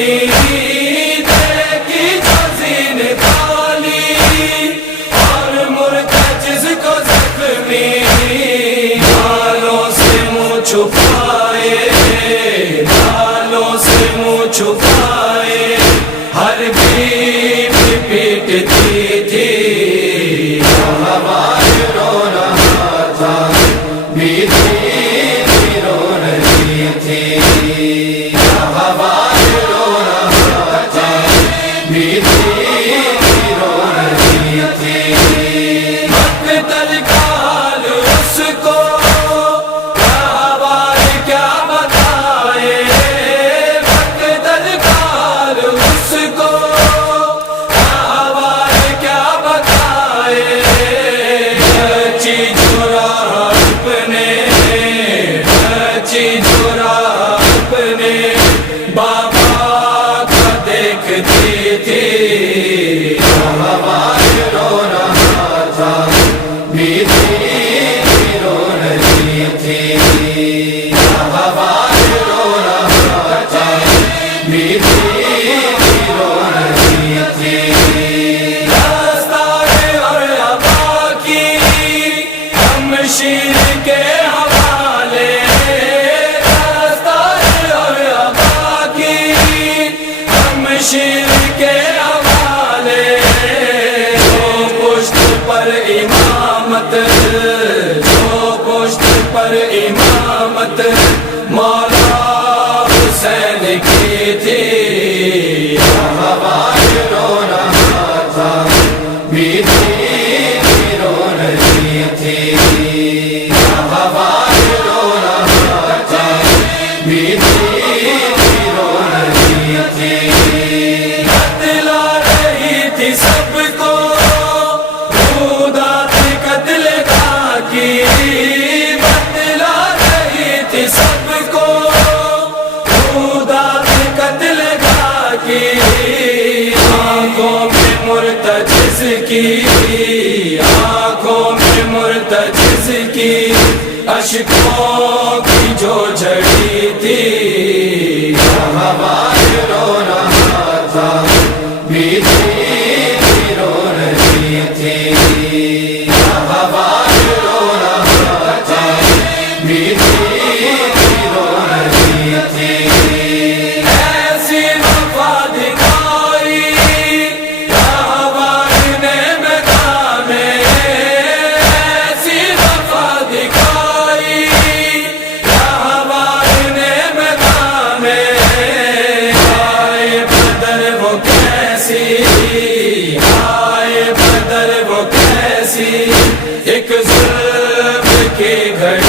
امید کی جو زین کالی اور مرتجز کو زخمی بالوں سے منہ چھپائے بالوں سے منہ چھپائے ہر بیوی پیٹتی تھی ہمارے رو رہا تھا بیوی رو رہی تھی ہمارے رو رہا تھا بیوی رو رہی تھی مقتل کا حال اس کو کیا بتائے مقتل کا حال اس کو کیا بتائے بچی جو راہ اپنے بچی جو راہ اپنے بابا کا دیکھتی تھی ہمارے رو رہا تھا بیوی رو رہی تھی ہمارے رو رہا تھا بیوی رو رہی تھی شیر کے حوالے دستار اور عبا کی ہم شیر کے حوالے جو پشت پر امامت جو پشت پر امامت مولا حسین کی تھی ہمارے رو رہا تھا بیوی رو رہی تھی ہمارے رو رہا تھا بیوی رو رہی تھی بتلا رہی تھی سب کو خودات قتل کا کی بتلا رہی تھی سب کو خودات قتل کا کی آنکھوں میں مرتجز کی آنکھوں میں مرتجز کی اشکوں کی جو جھڑی تھی ہمارے رو رہا تھا بیوی رو رہی تھی ہمارے رو رہا تھا بیوی رو رہی تھی ایسی وفا دکھائی ہمارے نے میدان میں ایسی وفا دکھائی ہمارے نے میدان میں آئے بدر وہ کیسی آئے بدر وہ کیسی ایک ظلم کی گھڑی